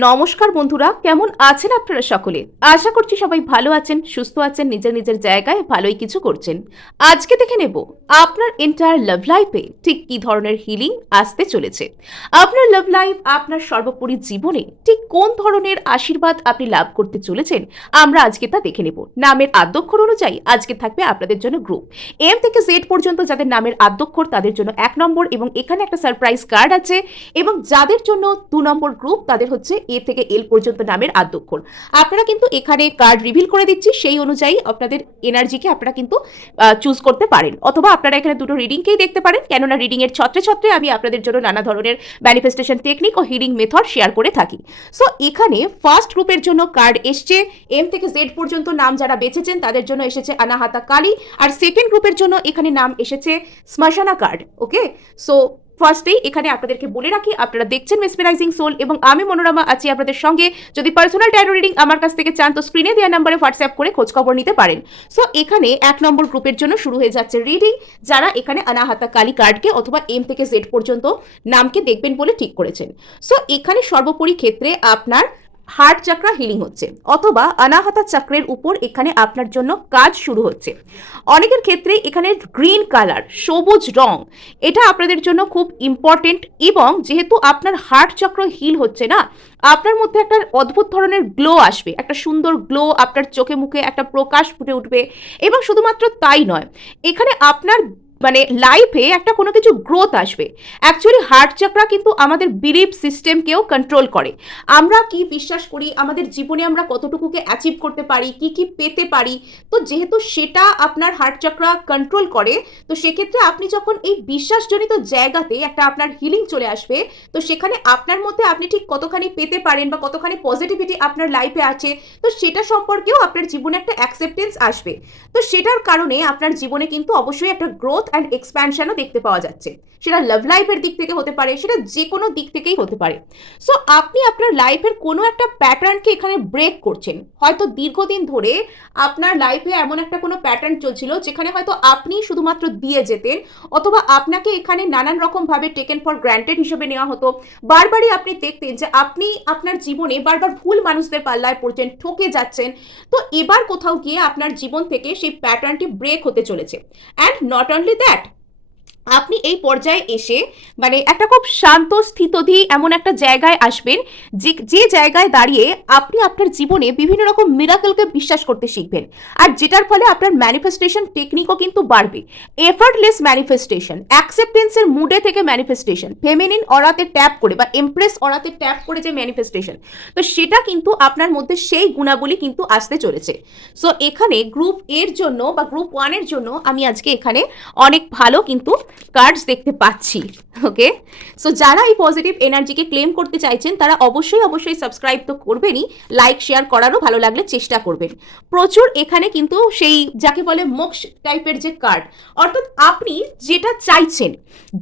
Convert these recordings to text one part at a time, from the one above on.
নমস্কার বন্ধুরা, কেমন আছেন আপনারা সকলে? আশা করছি সবাই ভালো আছেন, সুস্থ আছেন, নিজের নিজের জায়গায় ভালোই কিছু করছেন। আজকে দেখে নেব আপনার এন্টায়ার লাভ লাইফে ঠিক কি ধরনের হিলিং আসতে চলেছে। আপনার লাভ লাইফ, আপনার সর্বোপরি জীবনে ঠিক কোন ধরনের আশীর্বাদ আপনি লাভ করতে চলেছেন, আমরা আজকে তা দেখে নেব। নামের আদ্যক্ষর অনুযায়ী আজকে থাকবে আপনাদের জন্য গ্রুপ এম থেকে জেড পর্যন্ত। যাদের নামের আদ্যক্ষর তাদের জন্য 1 নম্বর, এবং এখানে একটা সারপ্রাইজ কার্ড আছে। এবং যাদের জন্য 2 নম্বর গ্রুপ, তাদের হচ্ছে এ থেকে এল পর্যন্ত নামের আদ্যক্ষর। আপনারা কিন্তু এখানে কার্ড রিভিল করে দিচ্ছি, সেই অনুযায়ী আপনাদের এনার্জিকে আপনারা কিন্তু চুজ করতে পারেন, অথবা আপনারা এখানে দুটো রিডিংকেই দেখতে পারেন, কেননা রিডিং এর ছত্রে ছত্রে আমি আপনাদের জন্য নানা ধরনের ম্যানিফেস্টেশন টেকনিক ও হিলিং মেথড শেয়ার করে থাকি। সো এখানে ফার্স্ট গ্রুপের জন্য কার্ড এসছে এম থেকে জেড পর্যন্ত নাম যারা বেঁচেছেন তাদের জন্য এসেছে অনাহাতা কালী, আর সেকেন্ড গ্রুপের জন্য এখানে নাম এসেছে শ্মশানা কার্ড। ওকে, সো ফার্স্টেই এখানে আপনাদেরকে বলে রাখি, আপনারা দেখছেন মেসমেরাইজিং সোল এবং আমি মনোরমা আছি আপনাদের সঙ্গে। যদি পার্সোনাল ট্যারো রিডিং আমার কাছ থেকে চান তো স্ক্রিনে দেওয়া নাম্বারে হোয়াটসঅ্যাপ করে খোঁজখবর নিতে পারেন। সো এখানে 1 নম্বর গ্রুপের জন্য শুরু হয়ে যাচ্ছে রিডিং, যারা এখানে অনাহাতা কালী কার্ডকে অথবা এম থেকে জেড পর্যন্ত নামকে দেখবেন বলে ঠিক করেছেন। সো এখানে সর্বোপরি ক্ষেত্রে আপনার হার্ট চাকরা হিলিং হচ্ছে, অথবা অনাহতা চক্রের উপর এখানে আপনার জন্য কাজ শুরু হচ্ছে। অনেকের ক্ষেত্রে এখানে গ্রিন কালার, সবুজ রং, এটা আপনাদের জন্য খুব ইম্পর্টেন্ট। এবং যেহেতু আপনার হার্ট চক্র হিল হচ্ছে না, আপনার মধ্যে একটা অদ্ভুত ধরনের গ্লো আসবে, একটা সুন্দর গ্লো, আপনার চোখে মুখে একটা প্রকাশ ফুটে উঠবে। এবং শুধুমাত্র তাই নয়, এখানে আপনার লাইফে একটা কোনো কিছু গ্রোথ আসবে। অ্যাকচুয়ালি হার্ট চাকরা কিন্তু আমাদের বিলিফ সিস্টেমকেও কন্ট্রোল করে। আমরা কি বিশ্বাস করি, আমাদের জীবনে আমরা কতটুকুকে অ্যাচিভ করতে পারি, কি কি পেতে পারি। তো যেহেতু সেটা আপনার হার্ট চাকরা কন্ট্রোল করে, তো সেক্ষেত্রে আপনি যখন এই বিশ্বাসজনিত জায়গাতে একটা আপনার হিলিং চলে আসবে, তো সেখানে আপনার মধ্যে আপনি ঠিক কতখানি পেতে পারেন বা কতখানি পজিটিভিটি আপনার লাইফে আছে, তো সেটা সম্পর্কেও আপনার জীবনে একটা অ্যাকসেপ্টেন্স আসবে। তো সেটার কারণে আপনার জীবনে কিন্তু অবশ্যই একটা গ্রোথ অ্যান্ড এক্সপ্যানশনও দেখতে পাওয়া যাচ্ছে। সেটা লাভ লাইফের দিক থেকে হতে পারে, সেটা যে কোনো দিক থেকেই হতে পারে। সো আপনি আপনার লাইফের কোনো একটা প্যাটার্নকে এখানে ব্রেক করছেন। হয়তো দীর্ঘদিন ধরে আপনার লাইফে এমন একটা কোনো প্যাটার্ন চলছিল যেখানে হয়তো আপনি শুধুমাত্র দিয়ে যেতেন, অথবা আপনাকে এখানে নানান রকমভাবে টেকেন ফর গ্র্যান্টেড হিসেবে নেওয়া হতো। বারবারই আপনি দেখতেন যে আপনি আপনার জীবনে বারবার ভুল মানুষদের পাল্লায় পড়ছেন, ঠকে যাচ্ছেন। তো এবার কোথাও গিয়ে আপনার জীবন থেকে সেই প্যাটার্নটি ব্রেক হতে চলেছে। অ্যান্ড নট অনলি দ্যাট, আপনি এই পর্যায়ে এসে একটা খুব শান্ত স্থিতধী এমন একটা জায়গায় আসবেন, যে জায়গায় দাঁড়িয়ে আপনি আপনার জীবনে বিভিন্ন রকম মিরাকেলকে বিশ্বাস করতে শিখবেন। আর যেটার ফলে আপনার ম্যানিফেস্টেশন টেকনিকও কিন্তু বাড়বে। এফার্টলেস ম্যানিফেস্টেশন, অ্যাকসেপ্টেন্সের মুডে থেকে ম্যানিফেস্টেশন, ফেমিনিন অরাতে ট্যাপ করে বা এমপ্রেস অরাতে ট্যাপ করে যে ম্যানিফেস্টেশন, তো সেটা কিন্তু আপনার মধ্যে সেই গুণাবলী কিন্তু আসতে চলেছে। সো এখানে গ্রুপ এর জন্য বা গ্রুপ 1 এর জন্য আমি আজকে এখানে অনেক ভালো কিন্তু কার্ডস দেখতে পাচ্ছি। ওকে, সো যারা এই পজিটিভ এনার্জিকে ক্লেম করতে চাইছেন তারা অবশ্যই সাবস্ক্রাইব তো করবেনই, লাইক শেয়ার করারও ভালো লাগলে চেষ্টা করবেন। প্রচুর এখানে কিন্তু সেই যাকে বলে মোক্ষ টাইপের যে কার্ড, অর্থাৎ আপনি যেটা চাইছেন,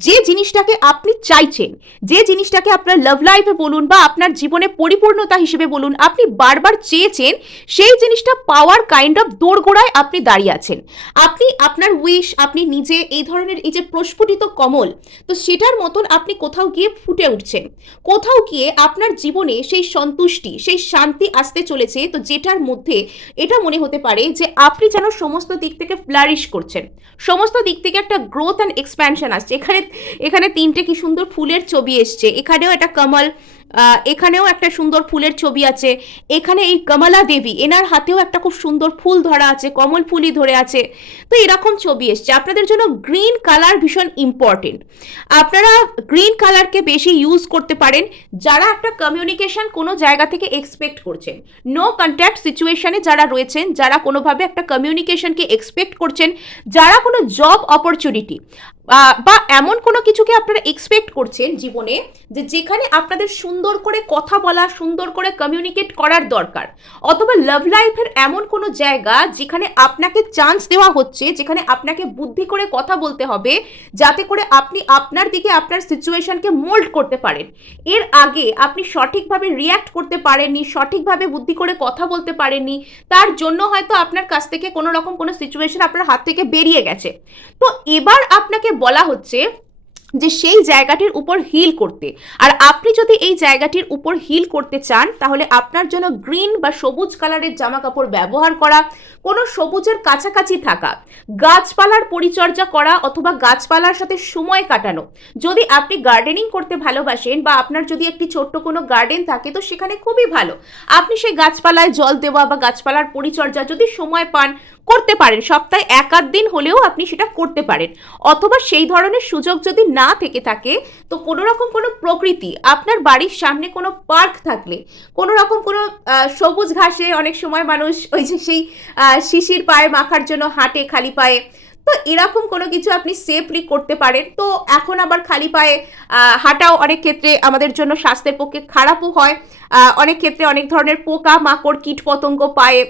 যে জিনিসটাকে আপনি চাইছেন, যে জিনিসটাকে আপনার লাভ লাইফে বলুন বা আপনার জীবনে পরিপূর্ণতা হিসেবে বলুন, আপনি বারবার চেয়েছেন, সেই জিনিসটা পাওয়ার কাইন্ড অফ দোরগোড়ায় আপনি দাঁড়িয়ে আছেন। আপনি আপনার উইশ, আপনি নিজে এই ধরনের এই যে প্রস্ফুটিত কমল, তো সেটার মতন আপনি কোথাও গিয়ে ফুটে উঠছেন। কোথাও গিয়ে আপনার জীবনে সেই সন্তুষ্টি, সেই শান্তি আসতে চলেছে, তো যেটার মধ্যে এটা মনে হতে পারে যে আপনি যেন সমস্ত দিক থেকে ফ্লারিশ করছেন, সমস্ত দিক থেকে একটা গ্রোথ অ্যান্ড এক্সপ্যানশন আসছে। এখানে 3টে কি সুন্দর ফুলের ছবি এসছে, এখানেও একটা কমল, এখানেও একটা সুন্দর ফুলের ছবি আছে। এখানে এই কমলা দেবী, এনার হাতেও একটা খুব সুন্দর ফুল ধরা আছে, কমল ফুলই ধরে আছে। তো এরকম ছবি এসছে। আপনাদের জন্য গ্রিন কালার ভীষণ ইম্পর্টেন্ট। আপনারা গ্রিন কালারকে বেশি ইউজ করতে পারেন যারা একটা কমিউনিকেশন কোনো জায়গা থেকে এক্সপেক্ট করছেন। নো কন্ট্যাক্ট সিচুয়েশনে যারা রয়েছেন, যারা কোনোভাবে একটা কমিউনিকেশনকে এক্সপেক্ট করছেন, যারা কোনো জব অপরচুনিটি বা এমন কোনো কিছুকে আপনারা এক্সপেক্ট করছেন জীবনে, যেখানে আপনাদের সুন্দর করে কথা বলা, সুন্দর করে কমিউনিকেট করার দরকার, অথবা লাভ লাইফের এমন কোনো জায়গা যেখানে আপনাকে চান্স দেওয়া হচ্ছে, যেখানে আপনাকে বুদ্ধি করে কথা বলতে হবে, যাতে করে আপনি আপনার দিকে আপনার সিচুয়েশনকে মোল্ড করতে পারেন। এর আগে আপনি সঠিকভাবে রিয়্যাক্ট করতে পারেননি, সঠিকভাবে বুদ্ধি করে কথা বলতে পারেননি, তার জন্য হয়তো আপনার কাছ থেকে কোনো রকম কোনো সিচুয়েশন আপনার হাত থেকে বেরিয়ে গেছে। তো এবার আপনাকে বলা হচ্ছে যে সেই জায়গাটির উপর হিল করতে। আর আপনি যদি এই জায়গাটির উপর হিল করতে চান তাহলে আপনার জন্য গ্রিন বা সবুজ কালারের জামা কাপড় ব্যবহার করা, কোনো সবুজের কাছাকাছি থাকা, গাছপালার পরিচর্যা করা অথবা গাছপালার সাথে সময় কাটানো। যদি আপনি গার্ডেনিং করতে ভালোবাসেন বা আপনার যদি একটি ছোট্ট কোনো গার্ডেন থাকে তো সেখানে খুবই ভালো, আপনি সেই গাছপালায় জল দেওয়া বা গাছপালার পরিচর্যা যদি সময় পান করতে পারেন, সপ্তাহে এক আধ দিন হলেও আপনি সেটা করতে পারেন। অথবা সেই ধরনের সুযোগ যদি না থেকে থাকে তো কোনো রকম কোনো প্রকৃতি, আপনার বাড়ির সামনে কোনো পার্ক থাকলে, কোনো রকম কোনো সবুজ ঘাসে অনেক সময় মানুষ ওই যে সেই শিশির পায়ে মাখার জন্য হাঁটে খালি পায়ে, তো এরকম কোনো কিছু আপনি সেফলি করতে পারেন। তো এখন আবার খালি পায়ে হাঁটাও অনেক ক্ষেত্রে আমাদের জন্য স্বাস্থ্যের পক্ষে খারাপও হয়, অনেক ক্ষেত্রে অনেক ধরনের পোকা মাকড় কীট পতঙ্গ পায়ে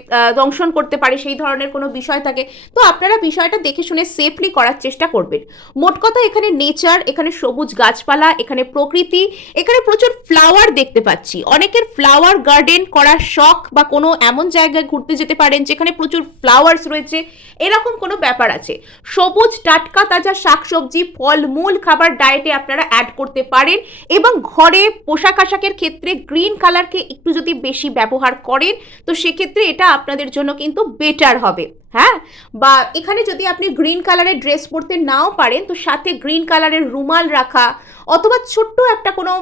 দংশন করতে পারে, সেই ধরনের কোনো বিষয় থাকে। তো আপনারা বিষয়টা দেখে শুনে সেফলি করার চেষ্টা করবেন। মোট কথা এখানে নেচার, এখানে সবুজ গাছপালা, এখানে প্রকৃতি, এখানে প্রচুর ফ্লাওয়ার দেখতে পাচ্ছি। অনেকের ফ্লাওয়ার গার্ডেন করার শখ বা কোনো এমন জায়গায় ঘুরতে যেতে পারেন যেখানে প্রচুর ফ্লাওয়ার্স রয়েছে, এরকম কোনো ব্যাপার আছে। সবুজ টাটকা তাজা শাকসবজি ফল মূল খাবার ডায়েটে আপনারা অ্যাড করতে পারেন এবং ঘরে পোশাক আশাকের ক্ষেত্রে গ্রিন কালারকে একটু যদি বেশি ব্যবহার করেন তো সেক্ষেত্রে এটা আপনাদের জন্য কিন্তু বেটার হবে। হ্যাঁ, বা এখানে যদি আপনি গ্রিন কালারের ড্রেস পরতে নাও পারেন তো সাথে গ্রিন কালারের রুমাল রাখা অথবা ছোট্ট একটা কোনো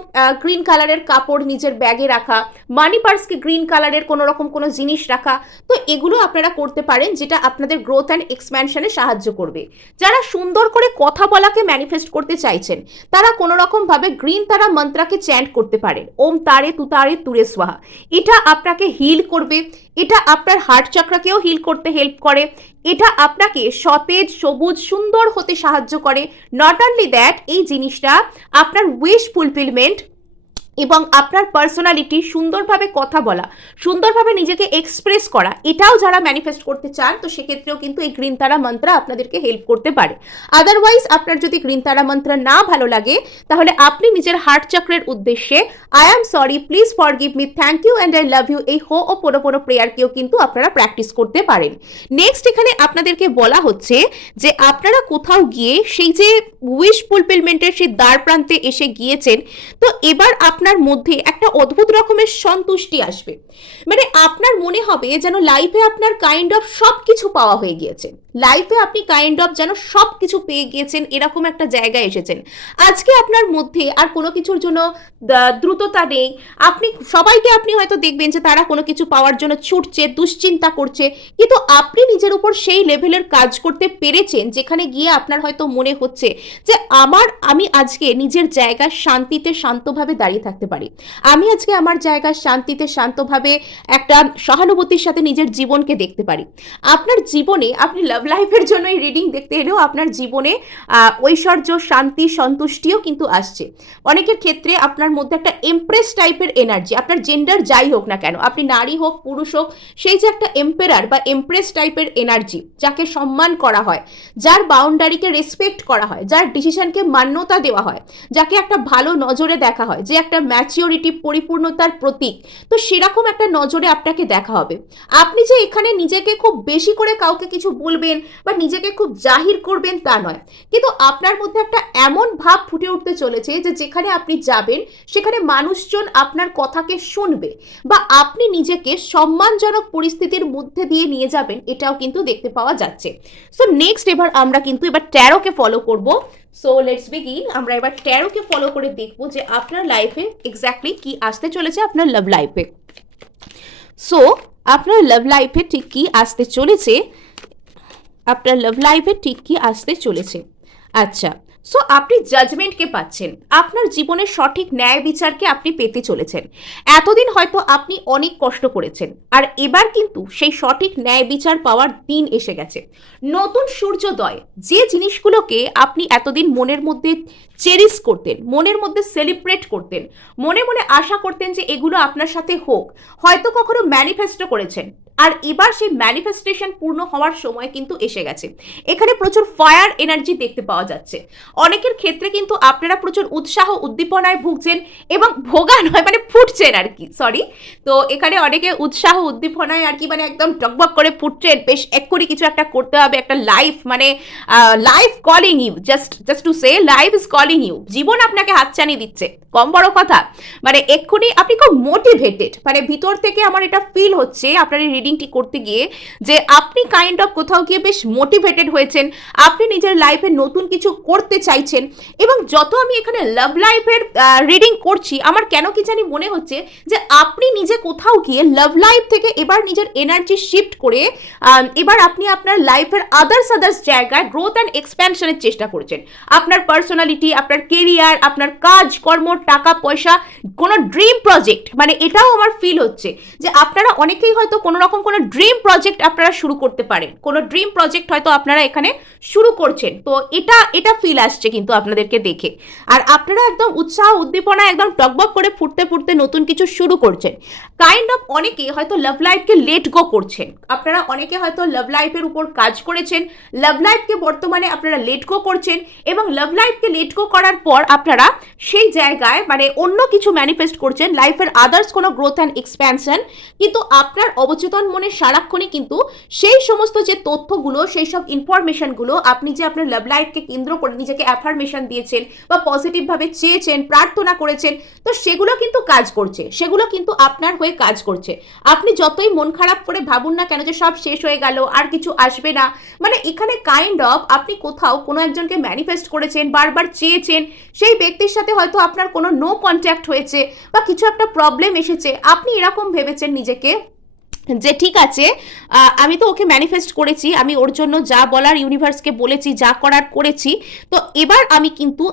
গ্রিন কালারের কাপড় নিজের ব্যাগে রাখা, মানি পার্সকে গ্রিন কালারের কোনো রকম কোনো জিনিস রাখা, তো এগুলো আপনারা করতে পারেন যেটা আপনাদের গ্রোথ অ্যান্ড এক্সপ্যানশনে সাহায্য করবে। যারা সুন্দর করে কথা বলাকে ম্যানিফেস্ট করতে চাইছেন তারা কোনো রকমভাবে গ্রিন তারা মন্ত্রাকে চ্যান্ট করতে পারেন, ওম তারে তুতারে তুরে সোহা। এটা আপনাকে হিল করবে, এটা আপনার হার্ট চক্রাকেও হিল করতে হেল্প করে, এটা আপনাকে সতেজ সবুজ সুন্দর হতে সাহায্য করে। নট অনলি দ্যাট, এই জিনিসটা আপনার উইশ ফুলফিলমেন্ট এবং আপনার পার্সোনালিটি, সুন্দরভাবে কথা বলা, সুন্দরভাবে নিজেকে এক্সপ্রেস করা, এটাও যারা ম্যানিফেস্ট করতে চান তো সেক্ষেত্রেও কিন্তু এই গ্রিন তারা মন্ত্র আপনাদেরকে হেল্প করতে পারে। আদারওয়াইজ আপনার যদি গ্রিন তারা মন্ত্র না ভালো লাগে তাহলে আপনি নিজের হার্ট চক্রের উদ্দেশ্যে I am sorry, please forgive me, thank you and I love you, এই হো ও পোনো প্রেয়ারকেও কিন্তু আপনারা প্র্যাকটিস করতে পারেন। নেক্সট এখানে আপনাদেরকে বলা হচ্ছে যে আপনারা কোথাও গিয়ে সেই যে উইশ ফুলফিলমেন্টের সেই দ্বার প্রান্তে এসে গিয়েছেন, তো এবার আপনার মধ্যে একটা অদ্ভুত রকমের সন্তুষ্টি আসবে। মানে আপনার মনে হবে যেন লাইফে আপনার কাইন্ড অফ সব কিছু পাওয়া হয়ে গিয়েছে, লাইফে আপনি কাইন্ড অফ যেন সব কিছু পেয়ে গিয়েছেন, এরকম একটা জায়গায় এসেছেন। আজকে আপনার মধ্যে আর কোনো কিছুর জন্য দ্রুততা নেই। সবাইকে আপনি হয়তো দেখবেন যে তারা কোনো কিছু পাওয়ার জন্য ছুটছে, দুশ্চিন্তা করছে, কিন্তু আপনি নিজের উপর সেই লেভেলের কাজ করতে পেরেছেন যেখানে গিয়ে আপনার হয়তো মনে হচ্ছে যে আমি আজকে নিজের জায়গায় শান্তিতে শান্তভাবে দাঁড়িয়ে থাকতে পারি, আমি আজকে আমার জায়গায় শান্তিতে শান্তভাবে একটা সহানুভূতির সাথে নিজের জীবনকে দেখতে পারি। আপনার জীবনে আপনি লাভ লাইফের জন্য এই রিডিং দেখতে এলেও আপনার জীবনে ঐশ্বর্য শান্তি সন্তুষ্টিও কিন্তু আসছে। অনেকের ক্ষেত্রে আপনার মধ্যে একটা এমপ্রেস টাইপের এনার্জি, আপনার জেন্ডার যাই হোক না কেন, আপনি নারী হোক পুরুষ হোক, সেই যে একটা এম্পেরার বা এমপ্রেস টাইপের এনার্জি, যাকে সম্মান করা হয়, যার বাউন্ডারিকে রেসপেক্ট করা হয়, যার ডিসিশনকে মান্যতা দেওয়া হয়, যাকে একটা ভালো নজরে দেখা হয়, যে একটা ম্যাচিওরিটি পরিপূর্ণতার প্রতীক, তো সেরকম একটা নজরে আপনাকে দেখা হবে। আপনি যে এখানে নিজেকে খুব বেশি করে কাউকে কিছু বলবেন বা নিজেকে খুব জাহির করবেন তা নয়, কিন্তু আপনার মধ্যে একটা এমন ভাব ফুটে উঠতে চলেছে যে যেখানে আপনি যাবেন সেখানে মানুষজন আপনার কথাকে শুনবে বা আপনি নিজেকে সম্মানজনক পরিস্থিতির মধ্যে দিয়ে নিয়ে যাবেন, এটাও কিন্তু দেখতে পাওয়া যাচ্ছে। সো নেক্সট আমরা কিন্তু ট্যারোকে ফলো করব। So let's begin. আমরা এবার ট্যারোকে ফলো করে দেখব যে আপনার লাইফে এক্স্যাক্টলি কি আসতে চলেছে আপনার লাভ লাইফে। সো আপনার লাভ লাইফে ঠিক কি আসতে চলেছে, আপনার লাভ লাইফে ঠিক কি আসতে চলেছে। আচ্ছা, সো আপনি জাজমেন্টকে পাচ্ছেন, আপনার জীবনের সঠিক ন্যায় বিচারকে আপনি পেতে চলেছেন। এতদিন হয়তো আপনি অনেক কষ্ট করেছেন আর এবার কিন্তু সেই সঠিক ন্যায় বিচার পাওয়ার দিন এসে গেছে। নতুন সূর্যোদয়, যে জিনিসগুলোকে আপনি এতদিন মনের মধ্যে চেরিশ করতেন, মনের মধ্যে সেলিব্রেট করতেন, মনে মনে আশা করতেন যে এগুলো আপনার সাথে হোক, হয়তো কখনো ম্যানিফেস্টো করেছেন, আর এবার সেই ম্যানিফেস্টেশন পূর্ণ হওয়ার সময় কিন্তু এসে গেছে। এখানে প্রচুর ফায়ার এনার্জি দেখতে পাওয়া যাচ্ছে। অনেকের ক্ষেত্রে কিন্তু আপনারা প্রচুর উৎসাহ উদ্দীপনায় ভুগছেন, এবং ভোগা নয় মানে ফুটছেন আর কি, সরি। তো এখানে অনেকে উৎসাহ উদ্দীপনায় আর কি মানে একদম টকবক করে ফুটছেন, বেশ এক্ষুনি কিছু একটা করতে হবে, একটা লাইফ মানে life calling you, just to say life is calling you. জীবন আপনাকে হাতছানি দিচ্ছে, কম বড় কথা। মানে এক্ষুনি আপনি খুব মোটিভেটেড, মানে ভিতর থেকে আমার এটা ফিল হচ্ছে আপনার এই রিডিংটি করতে গিয়ে যে আপনি কাইন্ড অফ কোথাও গিয়ে বেশ মোটিভেটেড হয়েছেন, আপনি নিজের লাইফে নতুন কিছু করতে চাইছেন। এবং যত আমি এখানে লাভ লাইফের রিডিং করছি, আমার কেন কি জানি মনে হচ্ছে যে আপনি নিজে কোথাও গিয়ে লাভ লাইফ থেকে এবার নিজের এনার্জি শিফট করে এবার আপনি আপনার লাইফের আদার্স জায়গায় গ্রোথ অ্যান্ড এক্সপ্যানশনের চেষ্টা করছেন। আপনার পার্সোনালিটি, আপনার কেরিয়ার, আপনার কাজ কর্ম, টাকা পয়সা, কোনো ড্রিম প্রজেক্ট, মানে এটাও আমার ফিল হচ্ছে যে আপনারা অনেকেই হয়তো কোনো রকম কোনো ড্রিম প্রজেক্ট আপনারা শুরু করতে পারেন, কোনো ড্রিম প্রজেক্ট হয়তো আপনারা এখানে শুরু করছেন। তো এটা ফিল আসছে কিন্তু আপনাদেরকে দেখে। আর আপনারা একদম উৎসাহ উদ্দীপনা একদম টকবক করে ফুটতে ফুটতে নতুন কিছু শুরু করছেন। কাইন্ড অফ অনেকে হয়তো লাভ লাইফকে লেট গো করছেন, আপনারা অনেকে হয়তো লাভ লাইফের উপর কাজ করেছেন, লাভ লাইফকে বর্তমানে আপনারা লেট গো করছেন, এবং লাভ লাইফকে লেট গো করার পর আপনারা সেই জায়গায় মানে অন্য কিছু ম্যানিফেস্ট করছেন, লাইফের আদার্স কোনো গ্রোথ অ্যান্ড এক্সপ্যানশন। কিন্তু আপনার অবচেতন মনে সারাক্ষণই কিন্তু সেই সমস্ত যে তথ্যগুলো, সেই সব ইনফরমেশনগুলো আপনি যে আপনার লাভ লাইফকে কেন্দ্র করে নিজেকে অ্যাফার্মেশন দিয়েছেন বা পজিটিভভাবে চেয়েছেন, প্রার্থনা করেছেন, তো সেগুলো কিন্তু কাজ করছে, সেগুলো কিন্তু আপনার হয়ে কাজ করছে। আপনি যতই মন খারাপ করে ভাবুন না কেন যে সব শেষ হয়ে গেল, আর কিছু আসবে না, মানে এখানে কাইন্ড অফ আপনি কোথাও কোনো একজনকে ম্যানিফেস্ট করেছেন, বারবার চেয়েছেন, সেই ব্যক্তির সাথে হয়তো আপনার কোনো নো কন্ট্যাক্ট হয়েছে বা কিছু একটা প্রবলেম এসেছে, আপনি এরকম ভেবেছেন নিজেকে যে ঠিক আছে আমি তো ওকে ম্যানিফেস্ট করেছি, আমি ওর জন্য যা বলার ইউনিভার্সকে বলেছি, যা করার করেছি, তো এবার আমি কিন্তু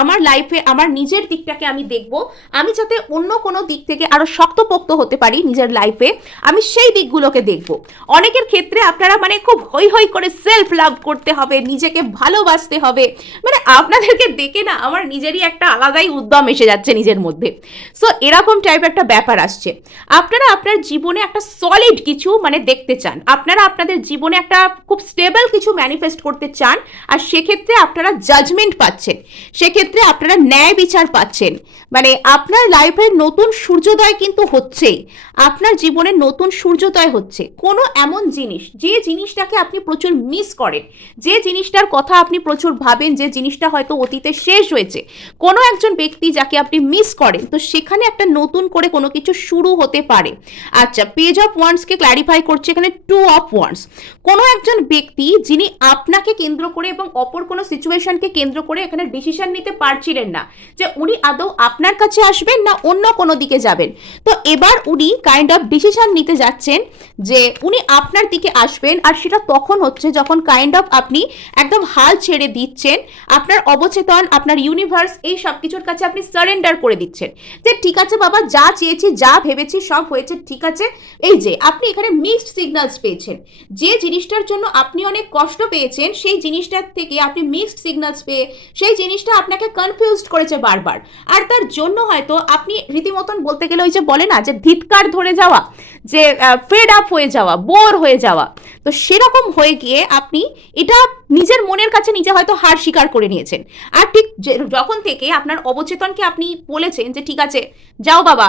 আমার লাইফে আমার নিজের দিকটাকে আমি দেখব, আমি যাতে অন্য কোনো দিক থেকে আরও শক্তপোক্ত হতে পারি নিজের লাইফে, আমি সেই দিকগুলোকে দেখব। অনেকের ক্ষেত্রে আপনারা মানে খুব হৈ হৈ করে সেলফ লাভ করতে হবে, নিজেকে ভালোবাসতে হবে, মানে আপনাদেরকে দেখে না আমার নিজেরই একটা আলাদাই উদ্যম এসে যাচ্ছে নিজের মধ্যে। সো এরকম টাইপ একটা ব্যাপার আসছে। আপনারা আপনার জীবনে একটা সলিড কিছু মানে দেখতে চান, আপনারা আপনাদের জীবনে একটা খুব স্টেবল কিছু ম্যানিফেস্ট করতে চান, আর সেক্ষেত্রে আপনারা জাজমেন্ট পাচ্ছেন, সেক্ষেত্রে আপনারা ন্যায় বিচার পাচ্ছেন, মানে আপনার লাইফের নতুন সূর্যোদয় কিন্তু হচ্ছেই, আপনার জীবনে নতুন সূর্যোদয় হচ্ছে। কোনো এমন জিনিস যে জিনিসটাকে আপনি প্রচুর মিস করেন, যে জিনিসটার কথা আপনি প্রচুর ভাবেন, যে জিনিসটা হয়তো অতীতে শেষ হয়েছে, কোনো একজন ব্যক্তি যাকে আপনি মিস করেন, তো সেখানে একটা নতুন করে কোনো কিছু শুরু হতে পারে। আচ্ছা, পেজ অফ ওয়ান্ডসকে ক্ল্যারিফাই করছে এখানে 2 অফ ওয়ান্ডস। কোনো একজন ব্যক্তি যিনি আপনাকে কেন্দ্র করে এবং অপর কোনো সিচুয়েশনকে কেন্দ্র করে এখানে ডিসিশন নিতে পারছিলেন না যে উনি আদৌ আপনার কাছে আসবেন না অন্য কোনো দিকে যাবেন, তো এবার উনি কাইন্ড অফ ডিসিশন নিতে যাচ্ছেন যে উনি আপনার দিকে আসবেন। আর সেটা তখন হচ্ছে যখন কাইন্ড অফ আপনি একদম হাল ছেড়ে দিচ্ছেন, আপনার অবচেতন, আপনার ইউনিভার্স, এই সব কিছুর কাছে আপনি সারেন্ডার করে দিচ্ছেন যে ঠিক আছে বাবা, যা চেয়েছি, যা ভেবেছি সব হয়েছে, ঠিক আছে। এই যে আপনি এখানে মিক্সড সিগন্যালস পেয়েছেন, যে জিনিসটার জন্য আপনি অনেক কষ্ট পেয়েছেন, সেই জিনিসটার থেকে আপনি মিক্সড সিগন্যালস পেয়ে সেই জিনিসটা আপনাকে কনফিউজড করেছে বারবার, আর তার জন্য হয়তো আপনি রীতিমতন বলতে গেলে ওই যে বলে না যে ধিৎকার ধরে যাওয়া, যে ফেড আপ হয়ে যাওয়া, বোর হয়ে যাওয়া, তো সেরকম হয়ে গিয়ে আপনি এটা নিজের মনের কাছে নিজে হয়তো হার স্বীকার করে নিয়েছেন। আর ঠিক যখন থেকে আপনার অবচেতনকে আপনি বলেছেন যে ঠিক আছে যাও বাবা,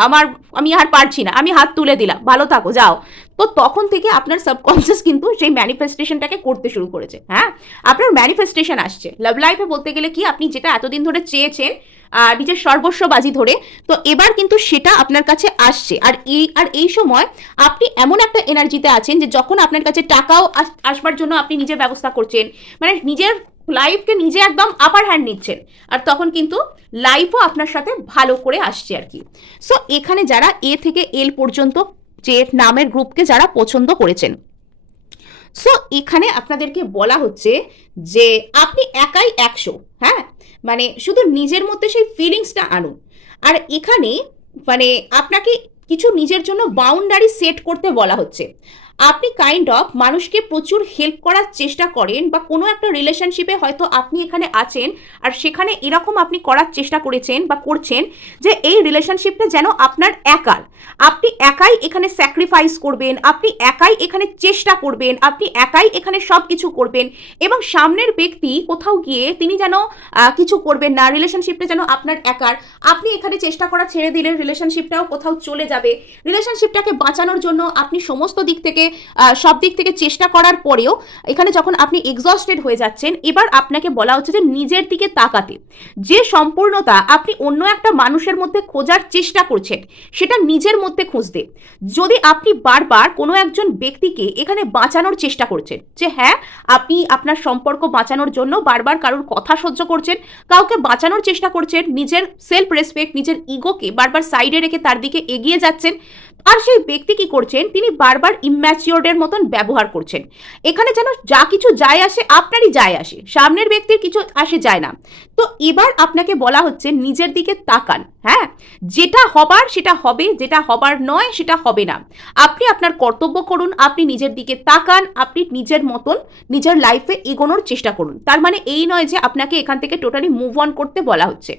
আমি আর পারছি না, আমি হাত তুলে দিলাম, ভালো থাকো, যাও, তো তখন থেকে আপনার সাবকনসিয়াস কিন্তু সেই ম্যানিফেস্টেশনটাকে করতে শুরু করেছে। হ্যাঁ, আপনার ম্যানিফেস্টেশন আসছে লাভ লাইফে, বলতে গেলে কি আপনি যেটা এতদিন ধরে চেয়েছেন নিজের সর্বস্ব বাজি ধরে, তো এবার কিন্তু সেটা আপনার কাছে আসছে। আর এই সময় আপনি এমন একটা এনার্জিতে আছেন যে যখন আপনার কাছে টাকাও আসবার জন্য আপনি নিজের ব্যবস্থা করছেন, মানে নিজের লাইফকে নিজে একদম আপার হ্যান্ড নিচ্ছেন, আর তখন কিন্তু লাইফও আপনার সাথে ভালো করে আসছে আর কি। সো এখানে যারা এ থেকে এল পর্যন্ত যে নামের গ্রুপকে যারা পছন্দ করেছেন, সো এখানে আপনাদেরকে বলা হচ্ছে যে আপনি একাই 100, হ্যাঁ, মানে শুধু নিজের মধ্যে সেই ফিলিংসটা আনুন। আর এখানে মানে আপনাকে কিছু নিজের জন্য বাউন্ডারি সেট করতে বলা হচ্ছে। আপনি কাইন্ড অফ মানুষকে প্রচুর হেল্প করার চেষ্টা করেন, বা কোনো একটা রিলেশনশিপে হয়তো আপনি এখানে আছেন, আর সেখানে এরকম আপনি করার চেষ্টা করেছেন বা করছেন যে এই রিলেশনশিপটা যেন আপনার একার, আপনি একাই এখানে স্যাক্রিফাইস করবেন, আপনি একাই এখানে চেষ্টা করবেন, আপনি একাই এখানে সব কিছু করবেন, এবং সামনের ব্যক্তি কোথাও গিয়ে তিনি যেন কিছু করবেন না, রিলেশনশিপটা যেন আপনার একার। আপনি এখানে চেষ্টা করা ছেড়ে দিলে রিলেশনশিপটাও কোথাও চলে যাবে। রিলেশনশিপটাকে বাঁচানোর জন্য আপনি সমস্ত দিক থেকে সব দিক থেকে চেষ্টা করার পরেও এখানে যখন আপনি এক্সস্টেড হয়ে যাচ্ছেন, এবার আপনাকে বলা হচ্ছে যে নিজের দিকে তাকাতে। যে সম্পূর্ণতা আপনি অন্য একটা মানুষের মধ্যে খোঁজার চেষ্টা করছেন, সেটা নিজের মধ্যে খুঁজতে। যদি আপনি বারবার কোনো একজন ব্যক্তিকে এখানে বাঁচানোর চেষ্টা করছেন, যে হ্যাঁ আপনি আপনার সম্পর্ক বাঁচানোর জন্য বারবার কারোর কথা সহ্য করছেন, কাউকে বাঁচানোর চেষ্টা করছেন, নিজের সেলফ রেসপেক্ট, নিজের ইগোকে বারবার সাইডে রেখে তার দিকে এগিয়ে যাচ্ছেন, আর সেই ব্যক্তি কি করছেন, তিনি বারবার ইম্যাচিওর্ডের মতন ব্যবহার করছেন। এখানে যেন যা কিছু যায় আসে আপনারই যায় আসে, সামনের ব্যক্তির কিছু আসে যায় না। তো এবার আপনাকে বলা হচ্ছে নিজের দিকে তাকান। হ্যাঁ, যেটা হবার সেটা হবে, যেটা হবার নয় সেটা হবে না। আপনি আপনার কর্তব্য করুন, আপনি নিজের দিকে তাকান, আপনি নিজের মতন নিজের লাইফে এগোনোর চেষ্টা করুন। তার মানে এই নয় যে আপনাকে এখান থেকে টোটালি মুভ অন করতে বলা হচ্ছে।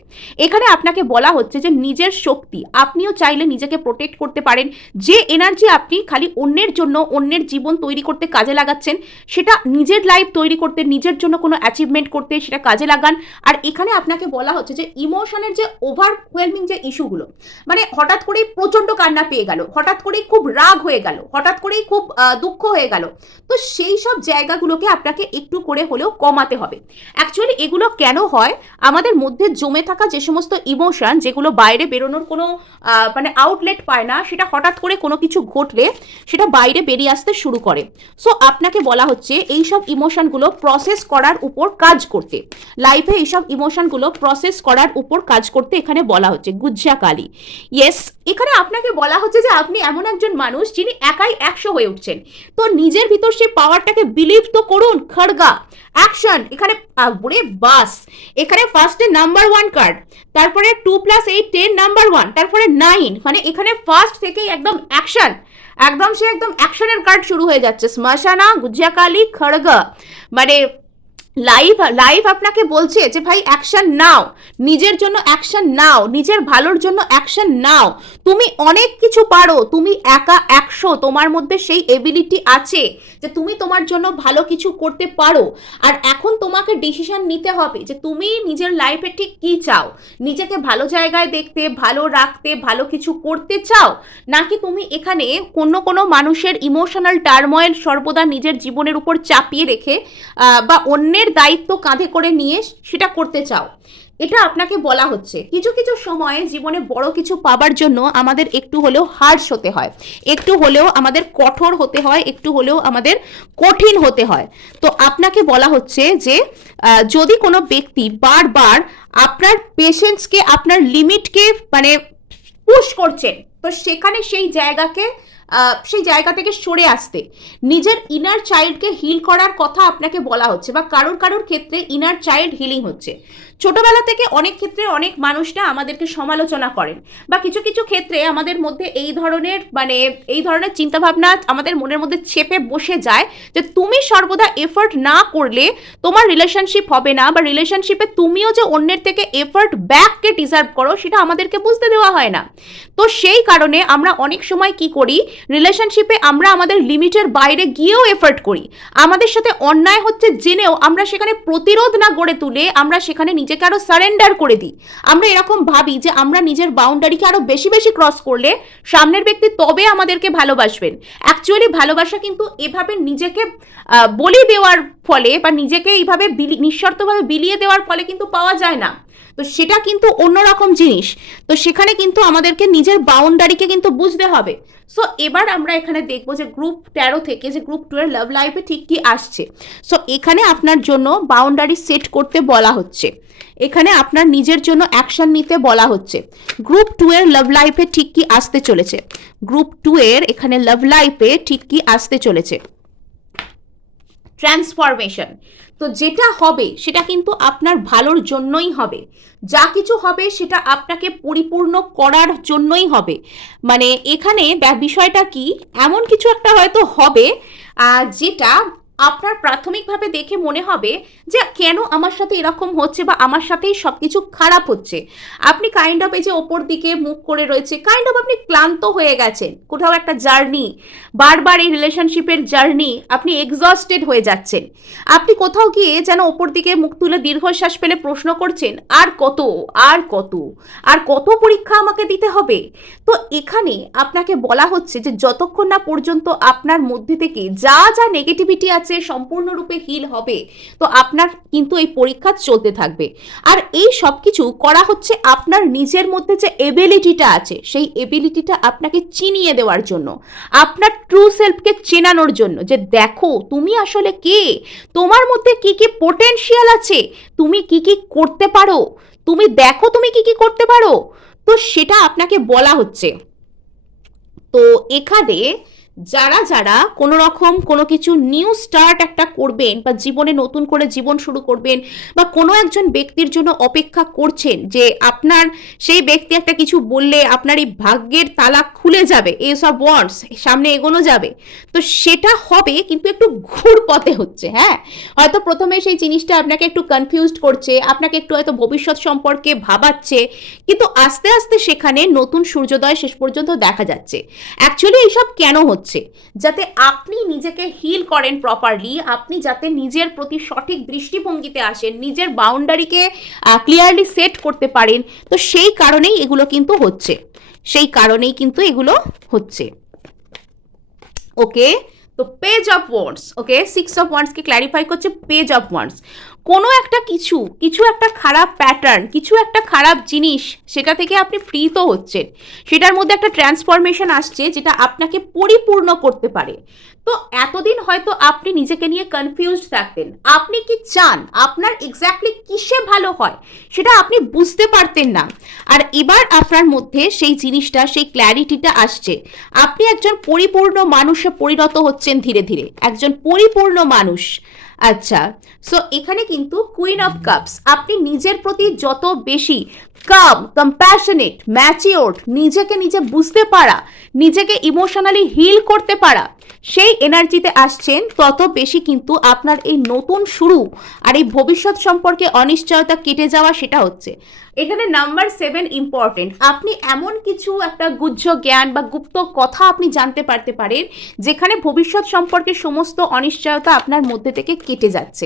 এখানে আপনাকে বলা হচ্ছে যে নিজের শক্তি আপনিও চাইলে নিজেকে প্রোটেক্ট করতে পারেন। যে এনার্জি আপনি খালি অন্যের জন্য, অন্যের জীবন তৈরি করতে কাজে লাগাচ্ছেন, সেটা নিজের লাইফ তৈরি করতে, নিজের জন্য কোনো অ্যাচিভমেন্ট করতে সেটা কাজে লাগান। আর এখানে আপনাকে বলা হচ্ছে যে ইমোশনের যে ওভারওয়েলমিং যে ইস্যুগুলো, মানে হঠাৎ করেই প্রচণ্ড কান্না পেয়ে গেল, হঠাৎ করেই খুব রাগ হয়ে গেল, হঠাৎ করেই খুব দুঃখ হয়ে গেল, তো সেই সব জায়গাগুলোকে আপনাকে একটু করে হলেও কমাতে হবে। অ্যাকচুয়ালি এগুলো কেন হয়, আমাদের মধ্যে জমে থাকা যে সমস্ত ইমোশন, যেগুলো বাইরে বেরোনোর কোনো মানে আউটলেট পায় না, সেটা হঠাৎ করে কোনো কিছু ঘটলে সেটা বাইরে বেরিয়ে আসতে শুরু করে। সো আপনাকে বলা হচ্ছে এইসব ইমোশনগুলো প্রসেস করার উপর কাজ করতে, লাইফে এইসব ইমোশনগুলো প্রসেস করার উপর কাজ করতে এখানে বলা হচ্ছে। গুজ্জা কালী, ইয়েস, এখানে আপনাকে বলা হচ্ছে যে আপনি এমন একজন মানুষ যিনি একাই 100 হয়ে উঠছেন। তো নিজের ভিতর সেই পাওয়ারটাকে বিলিভ তো করুন। খড়গা, অ্যাকশন। এখানে ওরে বাস, এখানে ফার্স্টে নাম্বার 1 কার্ড, তারপরে 2 + 8 10 নাম্বার 1, তারপরে 9, মানে এখানে ফার্স্ট থেকেই একদম অ্যাকশন, একদম সে একদম অ্যাকশনের কার্ড শুরু হয়ে যাচ্ছে। শ্মশানা, গুজ্জাকালী, খড়গ, মানে লাইফ আপনাকে বলছে যে ভাই অ্যাকশন নাও, নিজের জন্য অ্যাকশন নাও, নিজের ভালোর জন্য অ্যাকশন নাও। তুমি অনেক কিছু পারো, তুমি একা 100, তোমার মধ্যে সেই এবিলিটি আছে যে তুমি তোমার জন্য ভালো কিছু করতে পারো। আর এখন তোমাকে ডিসিশন নিতে হবে যে তুমি নিজের লাইফে ঠিক কী চাও, নিজেকে ভালো জায়গায় দেখতে, ভালো রাখতে, ভালো কিছু করতে চাও, নাকি তুমি এখানে কোনো মানুষের ইমোশনাল টার্ময়েল সর্বদা নিজের জীবনের উপর চাপিয়ে রেখে বা অন্যের দায়িত্ব কাঁধে করে নিয়ে সেটা করতে চাও। এটা আপনাকে বলা হচ্ছে। কিছু কিছু সময়ে জীবনে বড় কিছু পাবার জন্য আমাদের একটু হলেও হার্শ হতে হয়, একটু হলেও আমাদের কঠোর হতে হয়, একটু হলেও আমাদের কঠিন হতে হয়। তো আপনাকে বলা হচ্ছে যে যদি কোনো ব্যক্তি বারবার আপনার পেশেন্সকে, আপনার লিমিটকে মানে পুশ করছেন, তো সেখানে সেই জায়গা থেকে সরে আসতে, নিজের ইনার চাইল্ডকে হিল করার কথা আপনাকে বলা হচ্ছে। বা কারোর ক্ষেত্রে ইনার চাইল্ড হিলিং হচ্ছে। ছোটবেলা থেকে অনেক ক্ষেত্রে অনেক মানুষরা আমাদেরকে সমালোচনা করেন, বা কিছু কিছু ক্ষেত্রে আমাদের মধ্যে এই ধরনের চিন্তাভাবনা আমাদের মনের মধ্যে চেপে বসে যায় যে তুমি সর্বদা এফর্ট না করলে তোমার রিলেশনশিপ হবে না, বা রিলেশনশিপে তুমিও যে অন্যের থেকে এফর্ট ব্যাককে ডিজার্ভ করো সেটা আমাদেরকে বুঝতে দেওয়া হয় না। তো সেই কারণে আমরা অনেক সময় কি করি, রিলেশনশিপে আমরা আমাদের লিমিটের বাইরে গিয়েও এফর্ট করি। আমাদের সাথে অন্যায় হচ্ছে জেনেও আমরা সেখানে প্রতিরোধ না গড়ে তুলে আমরা সেখানে নিজেকে আরো সারেন্ডার করে দিই। আমরা এরকম ভাবি যে আমরা নিজের বাউন্ডারিকে আরো বেশি বেশি ক্রস করলে সামনের ব্যক্তি তবে আমাদেরকে ভালোবাসবেন। অ্যাকচুয়ালি ভালোবাসা কিন্তু এভাবে নিজেকে বলি দেওয়ার ফলে, বা নিজেকে এইভাবে নিঃশর্তভাবে বিলিয়ে দেওয়ার ফলে কিন্তু পাওয়া যায় না। তো সেটা কিন্তু অন্যরকম জিনিস। তো সেখানে কিন্তু আমাদেরকে নিজের বাউন্ডারিকে কিন্তু বুঝতে হবে। সো এবার আমরা এখানে দেখবো যে গ্রুপ 13 থেকে যে গ্রুপ 2 এর লাভ লাইফে ঠিক কি আসছে। সো এখানে আপনার জন্য বাউন্ডারি সেট করতে বলা হচ্ছে, এখানে আপনার নিজের জন্য অ্যাকশন নিতে বলা হচ্ছে। গ্রুপ 2 এর লাভ লাইফে ঠিক কি আসতে চলেছে, গ্রুপ 2 এর এখানে লাভ লাইফে ঠিক কি আসতে চলেছে। ট্রান্সফরমেশন। তো যেটা হবে সেটা কিন্তু আপনার ভালোর জন্যই হবে, যা কিছু হবে সেটা আপনাকে পরিপূর্ণ করার জন্যই হবে। মানে এখানে বিষয়টা কি, এমন কিছু একটা হয়তো হবে যেটা আপনার প্রাথমিকভাবে দেখে মনে হবে যে কেন আমার সাথে এরকম হচ্ছে বা আমার সাথেই সব কিছু খারাপ হচ্ছে। আপনি কাইন্ড অফ এই যে ওপর দিকে মুখ করে রয়েছে, কাইন্ড অফ আপনি ক্লান্ত হয়ে গেছেন, কোথাও একটা জার্নি, বারবার এই রিলেশনশিপের জার্নি, আপনি এক্সস্টেড হয়ে যাচ্ছেন। আপনি কোথাও গিয়ে যেন ওপর দিকে মুখ তুলে দীর্ঘশ্বাস ফেলে প্রশ্ন করছেন, আর কত, আর কত, আর কত পরীক্ষা আমাকে দিতে হবে। তো এখানে আপনাকে বলা হচ্ছে যে যতক্ষণ না পর্যন্ত আপনার মধ্যে থেকে যা যা নেগেটিভিটি আছে সম্পূর্ণরূপে হিল হবে, তো আপনার কিন্তু এই পরীক্ষা চলতে থাকবে। আর এই সব কিছু করা হচ্ছে আপনার নিজের মধ্যে যে এবিলিটিটা আছে, সেই এবিলিটিটা আপনাকে চিনিয়ে দেওয়ার জন্য, আপনার ট্রু সেলফকে চেনানোর জন্য, যে দেখো তুমি আসলে কে, তোমার মধ্যে কি কি পোটেনশিয়াল আছে, তুমি কি কি করতে পারো, তুমি দেখো তুমি কি কি করতে পারো। তো সেটা আপনাকে বলা হচ্ছে। তো এখানে যারা যারা কোনো রকম কোনো কিছু নিউ স্টার্ট একটা করবেন বা জীবনে নতুন করে জীবন শুরু করবেন, বা কোনো একজন ব্যক্তির জন্য অপেক্ষা করছেন যে আপনার সেই ব্যক্তি একটা কিছু বললে আপনার এই ভাগ্যের তালা খুলে যাবে, এইসব ওয়ার্ডস সামনে এগোনো যাবে, তো সেটা হবে কিন্তু একটু ঘুর পথে হচ্ছে। হ্যাঁ, হয়তো প্রথমে সেই জিনিসটা আপনাকে একটু কনফিউজড করছে, আপনাকে একটু হয়তো ভবিষ্যৎ সম্পর্কে ভাবাচ্ছে, কিন্তু আস্তে আস্তে সেখানে নতুন সূর্যোদয় শেষ পর্যন্ত দেখা যাচ্ছে। অ্যাকচুয়ালি এইসব কেন হচ্ছে? যাতে আপনি নিজেকে হিল করেন প্রপারলি, আপনি যাতে নিজের প্রতি সঠিক দৃষ্টিভঙ্গিতে আসেন, নিজের বাউন্ডারিকে ক্লিয়ারলি সেট করতে পারেন। তো সেই কারণেই এগুলো কিন্তু হচ্ছে, সেই কারণেই কিন্তু এগুলো হচ্ছে। ওকে, তো page of wands, okay 6 of ওয়ান্ডসকে ক্ল্যারিফাই করছে পেজ অফ ওয়ান্ডস। কোনো একটা কিছু একটা খারাপ প্যাটার্ন, কিছু একটা খারাপ জিনিস, সেটা থেকে আপনি ফ্রি তো হচ্ছেন, সেটার মধ্যে একটা ট্রান্সফরমেশন আসছে যেটা আপনাকে পরিপূর্ণ করতে পারে। তো এতদিন হয়তো আপনি নিজেকে নিয়ে কনফিউজড থাকতেন, আপনি কি চান, আপনার এক্স্যাক্টলি কিসে ভালো হয় সেটা আপনি বুঝতে পারতেন না। আর এবার আপনার মধ্যে সেই জিনিসটা, সেই ক্ল্যারিটিটা আসছে, আপনি একজন পরিপূর্ণ মানুষে পরিণত হচ্ছেন ধীরে ধীরে, একজন পরিপূর্ণ মানুষ। আচ্ছা, সো এখানে কিন্তু কুইন অফ কাপস, আপনি নিজের প্রতি যত বেশি কাম, কম্প্যাশনেট, ম্যাচিওর্ড, নিজেকে নিজে বুঝতে পারা, নিজেকে ইমোশনালি হিল করতে পারা, সেই এনার্জিতে আসছেন, তত বেশি কিন্তু আপনার এই নতুন শুরু আর এই ভবিষ্যৎ সম্পর্কে অনিশ্চয়তা কেটে যাওয়া সেটা হচ্ছে। এখানে নাম্বার 7 ইম্পর্টেন্ট, আপনি এমন কিছু একটা গুহ্য জ্ঞান বা গুপ্ত কথা আপনি জানতে পারতে পারেন যেখানে ভবিষ্যৎ সম্পর্কে সমস্ত অনিশ্চয়তা আপনার মধ্যে থেকে কেটে যাচ্ছে,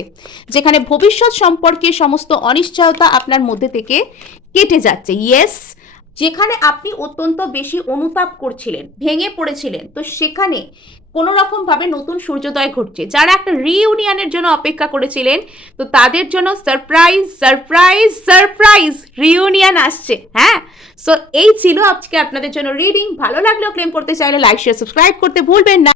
যেখানে ভবিষ্যৎ সম্পর্কে সমস্ত অনিশ্চয়তা আপনার মধ্যে থেকে কেটে যাচ্ছে। ইয়েস, যেখানে আপনি অত্যন্ত বেশি অনুতাপ করছিলেন, ভেঙে পড়েছিলেন, তো সেখানে কোনো রকমভাবে নতুন সূর্যোদয় ঘটছে। যারা একটা রিইউনিয়নের জন্য অপেক্ষা করেছিলেন, তো তাদের জন্য সারপ্রাইজ সারপ্রাইজ সারপ্রাইজ রিইউনিয়ন আসছে। হ্যাঁ, সো এই ছিল আজকে আপনাদের জন্য রিডিং। ভালো লাগলেও ক্লেম করতে চাইলে লাইক শেয়ার সাবস্ক্রাইব করতে ভুলবেন না।